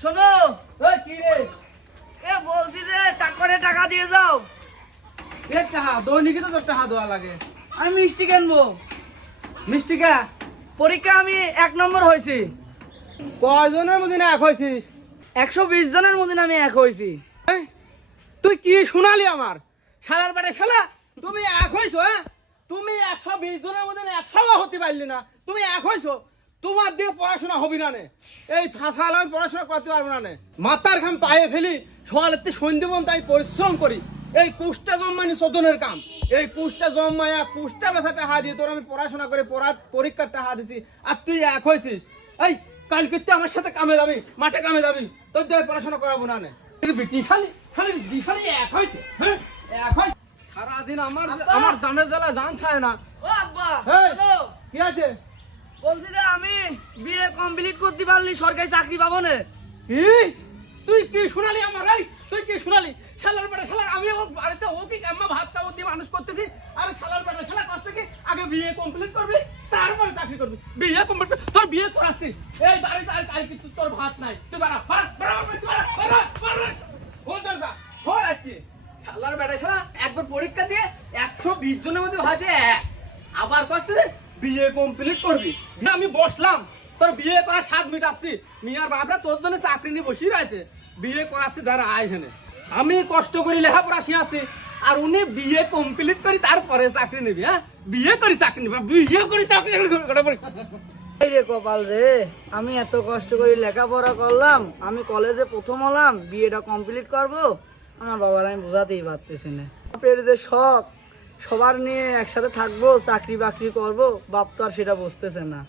শোনো, ওই কি রে? বলছি যে টাকা দিয়ে যাও। টাকা দৈনিকই তো তোর টাকা দেওয়া লাগে। আমি মিষ্টি কিনবো। মিষ্টি কে? পরীক্ষা আমি 1 নম্বর হয়েছি। কয়জনের মধ্যে এক হয়েছিস? 120 জনের মধ্যে আমি 1 হয়েছি। এই, তুই কি শোনালি আমার শালার বাড়ি শালা? তুমি এক হইছো? হ্যাঁ, তুমি 120 জনের মধ্যে 100 হতে পারলি না। তুমি এক হইছো, তোমার দিয়ে পড়াশোনা হবি না নে। এই ফাঁসাল আমি পড়াশোনা করতে পারবো না নে। মাথার ঘাম পায়ে ফেলি, সকালের সন্ধ্যে পর্যন্ত আমি পরিশ্রম করি। এই কুষ্টা জম্মানি চোদনের কাম। এই কুষ্টা জম্মায়া কুষ্টা বেচাটা হাত দিয়ে তোর আমি পড়াশোনা করে পরীক্ষার টাকা দিছি, আর তুই এক হয়েছিস। এই কালকে তুই আমার সাথে কামে যাবি, মাঠে কামে যাবি, তোর দিয়ে পড়াশোনা করাবো না নে। বিশালী খালি বিশালী এক হয়েছে। হ্যাঁ, এক হয় সারাদিন আমার জানের জ্বালা জান থাকে না। ও আব্বা, এই, শোনো, কি আছে? বলছি যে আমি বিএ কমপ্লিট করতে পারলি সরকারি চাকরি পাবো না। কি তুই কি শোনালি আমার? এই তুই কি শোনালি? শালার বেটা শালা, আমি বাড়িতে ও কি আম্মা ভাত খাবো দিয়ে মানুষ করতেছি, আর শালার বেটা শালা কাছ থেকে আগে বিয়ে কমপ্লিট করবি, তারপরে চাকরি করবি। বিয়ে কমপ্লিট তোর বিয়ে করাচ্ছি, এই বাড়িতে আর কালকে তোর ভাত নাই। তুই বাড়া শালার বেটা শালা একবার পরীক্ষা দিয়ে 120 জনের মধ্যে ভাজে আবার কষ্ট বিয়ে কমপ্লিট করবি। আমি বসলাম, তোর বিয়ে করার 7 মিনিট আসছি, মিয়ার বাপরা তোর জন্য চাকরি নিয়ে বসে রয়েছে। বিয়ে করাচ্ছি দাঁড়া আয় এখানে। আমি কষ্ট করি লেখাপড়া শিখাচ্ছি, আর উনি বিয়ে কমপ্লিট করি তারপরে চাকরি নিবি। হ্যাঁ, বিয়ে করি চাকরি নিবি, বিয়ে করি চাকরি এই রে কপাল রে, আমি এত কষ্ট করে লেখাপড়া করলাম, আমি কলেজে প্রথম হলাম, বিয়েটা কমপ্লিট করব, আমার বাবার আমি বোঝাতেই পারতেছি না। বাপের যে শখ, সবার নিয়ে একসাথে থাকবো, চাকরি বাকরি করব, বাপ তো আর সেটা বুঝতেছে না।